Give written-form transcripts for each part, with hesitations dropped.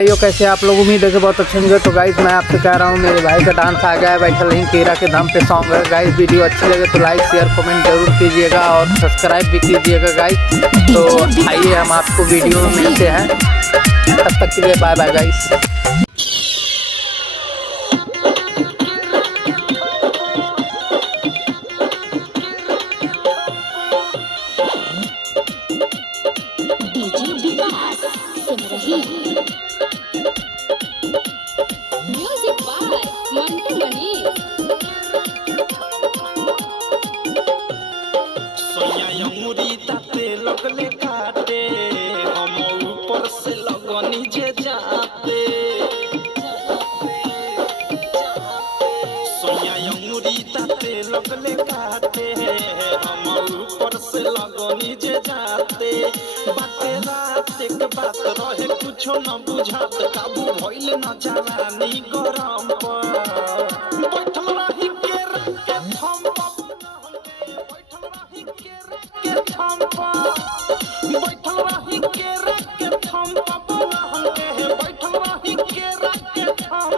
यो कैसे आप लोग, उम्मीद है कि बहुत अच्छे होंगे। तो गाइस मैं आपसे कह रहा हूँ मेरे भाई का डांस आ गया है, बैठा नहीं केरा के दम पे सॉन्ग है। गाइस वीडियो अच्छी लगे तो लाइक शेयर कमेंट जरूर कीजिएगा और सब्सक्राइब भी कीजिएगा गाइस। तो आइए हम आपको वीडियो में मिलते हैं, तब तक के लिए बाय बाय गाइस। म्यूजिक बाय मंटू मनी। सोया अंगूरी ताते लगले काटे, हम ऊपर से लगनी जे जाते। सोया अंगूरी ताते लगले काटे, हम ऊपर से लगनी जे जाते। बाते रात के बात रहे कुछो न बुझात, काबू भइल न जवानी गरम पर। बैठल रही के रखे थम बैठल रही के रखे थम बैठल रही के रखे थम बैठल रही के रखे थम।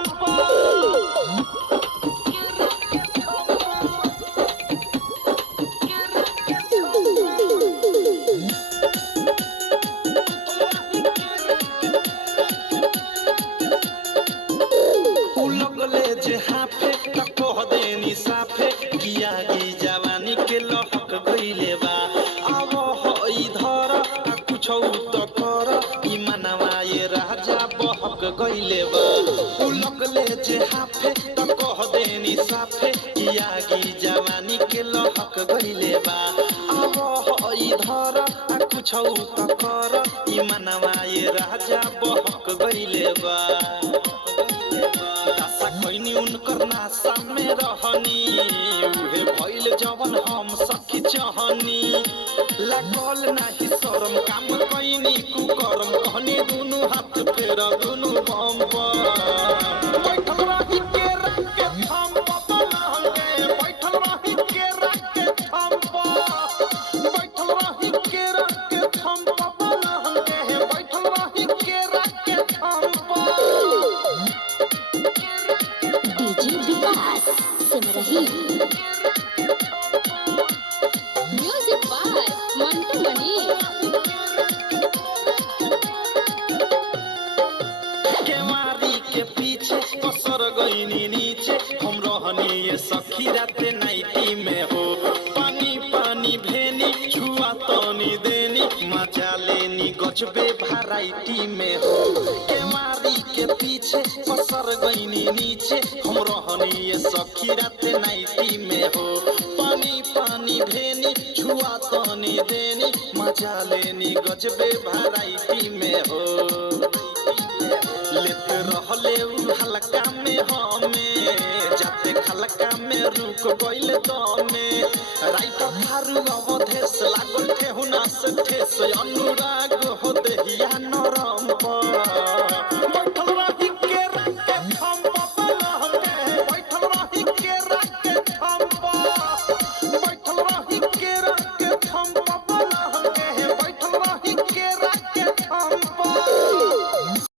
लगले जे हाफे त कह देनी साफे, किया की जवानी के लहक गइले बा। अब हई धर आ कुछौ त कर, ई मनवा ये राजा बहक गइले बा। लगले जे हाफे त कह देनी साफे, किया की जवानी के लहक गइले बा। अब हई धर आ कुछौ त कर, ई मनवा ये राजा बहक गइले बा। कोइनी उनकर नासा में रहनी, उहे भइल जवन हम सखी चाहनी। लागल नाही शरम काम कइनी कुकरम, कहनी दुनु हाथ फेर दुनु बम पर। बैठल रही के रखे थम पलंगे, बैठल रही के रखे थम बैठल रही के रखे थम पलंगे, बैठल रही के रखे थम। म्यूजिक बाय मंटू मनी। केवारी के पीछे पसर गईनी नीचे, हम रहनी ये सखी राते नाइटी में हो। पानी पानी भेनी छुआ तनी देनी, मजा लेनी गजबे वैरायटी में हो। केवारी के पीछे पसर गईनी नीचे, हम रहनी ये सखी राते नाइटी में हो। पानी पानी भेनी छुआ तनी देनी, मजा लेनी गजबे वैरायटी में हो। लेते रहले उ हल्का में हमें, जाते खलका में रुक गइल दमे। राइट थारू अवधेश लागल